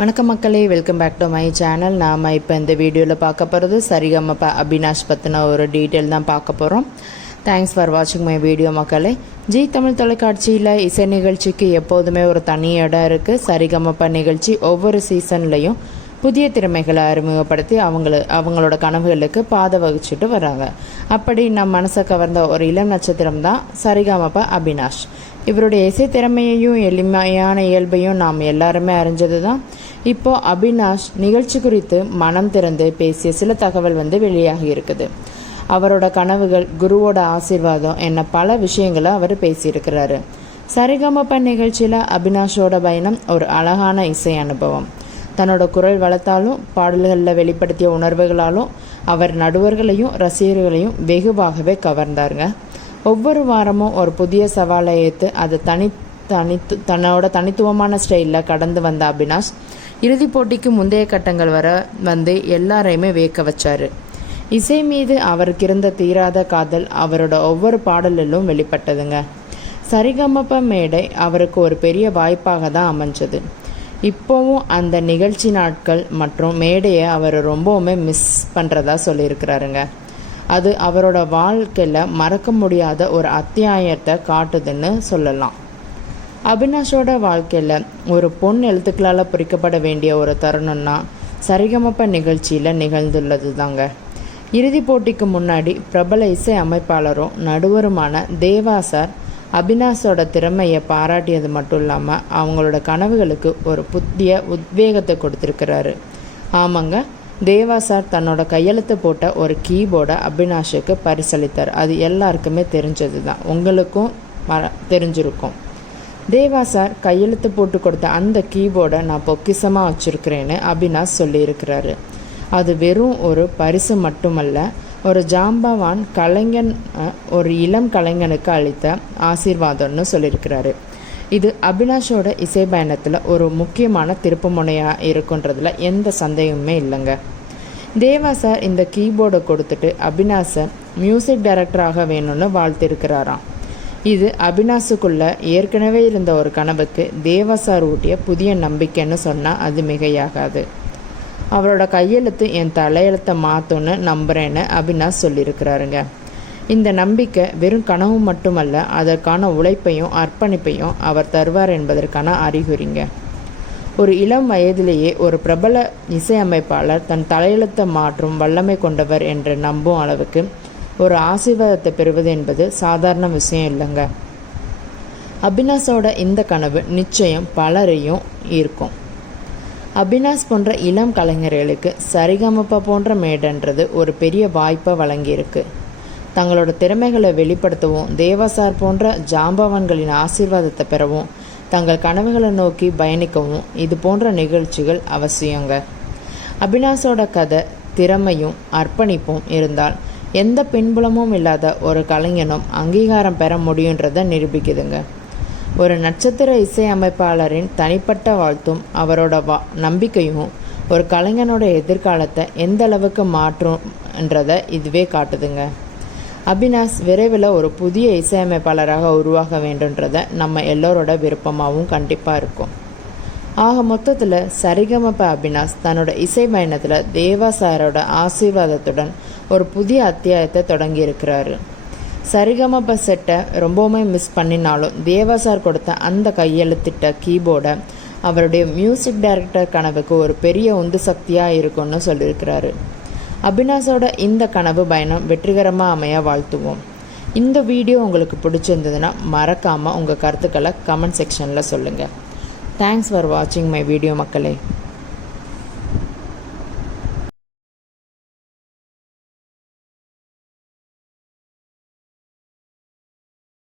வணக்கம் மக்களே, welcome back to my channel. நாம் இப்போ இந்த வீடியோவில் பார்க்க போகிறது சரிகமப அபினாஷ் பற்றின ஒரு டீட்டெயில் தான் பார்க்க போகிறோம். தேங்க்ஸ் ஃபார் வாட்சிங் மை வீடியோ மக்களே. ஜி தமிழ் தொலைக்காட்சியில் இசை நிகழ்ச்சிக்கு எப்போதுமே ஒரு தனி இடம் இருக்குது. சரிகமப நிகழ்ச்சி ஒவ்வொரு சீசன்லேயும் புதிய திறமைகளை அறிமுகப்படுத்தி அவங்களோட கனவுகளுக்கு பாதை வகிச்சுட்டு வராங்க. அப்படி நம் மனசை கவர்ந்த ஒரு இளம் நட்சத்திரம் தான் சரிகமப அபினாஷ். இவருடைய இசை திறமையையும் எளிமையான இயல்பையும் நாம் எல்லாருமே அறிஞ்சது தான். இப்போது அபினாஷ் நிகழ்ச்சி குறித்து மனம் திறந்து பேசிய சில தகவல் வெளியாகி இருக்குது. அவரோட கனவுகள், குருவோட ஆசீர்வாதம் என்ன பல விஷயங்களை அவர் பேசியிருக்கிறாரு. சரிகமப நிகழ்ச்சியில் அபினாஷோட பயணம் ஒரு அழகான இசை அனுபவம். தன்னோட குரல் வளத்தாலும் பாடல்களில் வெளிப்படுத்திய உணர்வுகளாலும் அவர் நடுவர்களையும் ரசிகர்களையும் வெகுவாகவே கவர்ந்தாருங்க. ஒவ்வொரு வாரமும் ஒரு புதிய சவாலை ஏற்று அதை தன்னோட தனித்துவமான ஸ்டைலில் கடந்து வந்த அபினாஷ் இறுதிப் போட்டிக்கு முந்தைய கட்டங்கள் வர எல்லாரையுமே வியக்க வச்சார். இசை மீது அவருக்கு இருந்த தீராத காதல் அவரோட ஒவ்வொரு பாடலிலும் வெளிப்பட்டதுங்க. சரிகமப மேடை அவருக்கு ஒரு பெரிய வாய்ப்பாக தான் அமைஞ்சது. இப்போவும் அந்த நிகழ்ச்சி நாட்கள் மற்றும் மேடையை அவர் ரொம்பவுமே மிஸ் பண்ணுறதா சொல்லியிருக்கிறாருங்க. அது அவரோட வாழ்க்கையில் மறக்க முடியாத ஒரு அத்தியாயத்தை காட்டுதுன்னு சொல்லலாம். அபினாஷோட வாழ்க்கையில் ஒரு பொன் எழுத்துக்களால் பொறிக்கப்பட வேண்டிய ஒரு தருணம்னா சரிகமப நிகழ்ச்சியில் நிகழ்ந்துள்ளது தாங்க. இறுதிப் போட்டிக்கு முன்னாடி பிரபல இசை அமைப்பாளரும் நடுவருமான தேவா சார் அபினாஷோட திறமையை பாராட்டியது மட்டும் இல்லாமல் அவங்களோட கனவுகளுக்கு ஒரு புதிய உத்வேகத்தை கொடுத்துருக்கிறாரு. ஆமாங்க, தேவா சார் தன்னோட கையெழுத்து போட்ட ஒரு கீபோர்டை அபினாஷுக்கு பரிசளித்தார். அது எல்லாருக்குமே தெரிஞ்சது தான், உங்களுக்கும் தெரிஞ்சிருக்கும். தேவா சார் கையெழுத்து போட்டு கொடுத்த அந்த கீபோர்டை நான் பொக்கிஷமாக வச்சுருக்கிறேன்னு அபினாஷ் சொல்லியிருக்கிறாரு. அது வெறும் ஒரு பரிசு மட்டுமல்ல, ஒரு ஜாம்பவான் கலைஞன் ஒரு இளம் கலைஞனுக்கு அளித்த ஆசீர்வாதம்னு சொல்லியிருக்கிறாரு. இது அபினாஷோட இசை பயணத்தில் ஒரு முக்கியமான திருப்பு முனையாக இருக்குன்றதுல எந்த சந்தேகமுமே இல்லைங்க. தேவா சார் இந்த கீபோர்டை கொடுத்துட்டு அபினாஷை மியூசிக் டைரக்டராக வேணும்னு வாழ்த்திருக்கிறாராம். இது அபினாஷுக்குள்ள ஏற்கனவே இருந்த ஒரு கனவுக்கு தேவா சார் ஊட்டிய புதிய நம்பிக்கைன்னு சொன்னால் அது மிகையாகாது. அவரோட கையெழுத்து என் தலையெழுத்தை மாற்றும்னு நம்புகிறேன்னு அபினாஷ் சொல்லியிருக்கிறாருங்க. இந்த நம்பிக்கை வெறும் கனவு மட்டுமல்ல, அதற்கான உழைப்பையும் அர்ப்பணிப்பையும் அவர் தருவார் என்பதற்கான அறிகுறிங்க. ஒரு இளம் வயதிலேயே ஒரு பிரபல இசையமைப்பாளர் தன் தலையெழுத்தை மாற்றும் வல்லமை கொண்டவர் என்று நம்பும் அளவுக்கு ஒரு ஆசீர்வாதத்தை பெறுவது என்பது சாதாரண விஷயம் இல்லைங்க. அபினாஷோட இந்த கனவு நிச்சயம் பலரையும் ஈர்க்கும். அபினாஷ் போன்ற இளம் கலைஞர்களுக்கு சரிகமப போன்ற மேடைன்றது ஒரு பெரிய வாய்ப்பை வழங்கியிருக்கு. தங்களோட திறமைகளை வெளிப்படுத்தவும் தேவசார் போன்ற ஜாம்பவான்களின் ஆசீர்வாதத்தை பெறவும் தங்கள் கனவுகளை நோக்கி பயணிக்கவும் இது போன்ற நிகழ்ச்சிகள் அவசியங்க. அபினாஷோட கதை, திறமையும் அர்ப்பணிப்பும் இருந்தால் எந்த பின்புலமும் இல்லாத ஒரு கலைஞனும் அங்கீகாரம் பெற முடியுன்றதை நிரூபிக்குதுங்க. ஒரு நட்சத்திர இசை அமைப்பாளரின் தனிப்பட்ட வாழ்த்தும் அவரோட நம்பிக்கையும் ஒரு கலைஞனோட எதிர்காலத்தை எந்த அளவுக்கு மாற்றும்ன்றதை இதுவே காட்டுதுங்க. அபினாஷ் விரைவில் ஒரு புதிய இசையமைப்பாளராக உருவாக வேண்டுன்றதை நம்ம எல்லோரோட விருப்பமாகவும் கண்டிப்பாக இருக்கும். ஆக மொத்தத்தில் சரிகமப அபினாஷ் தன்னோட இசை பயணத்தில் தேவா சாரோட ஆசீர்வாதத்துடன் ஒரு புதிய அத்தியாயத்தை தொடங்கியிருக்கிறாரு. சரிகமப செட்டை ரொம்பவுமே மிஸ் பண்ணினாலும் தேவா சார் கொடுத்த அந்த கையெழுத்திட்ட கீபோர்டை அவருடைய மியூசிக் டைரக்டர் கனவுக்கு ஒரு பெரிய உந்து சக்தியாக இருக்கும்னு சொல்லியிருக்கிறாரு. அபினாஷோட இந்த கனவு பயணம் வெற்றிகரமாக அமைய வாழ்த்துவோம். இந்த வீடியோ உங்களுக்கு பிடிச்சிருந்ததுன்னா மறக்காமல் உங்கள் கருத்துக்களை கமெண்ட் செக்ஷனில் சொல்லுங்கள். தேங்க்ஸ் ஃபார் வாட்சிங் மை வீடியோ மக்களே.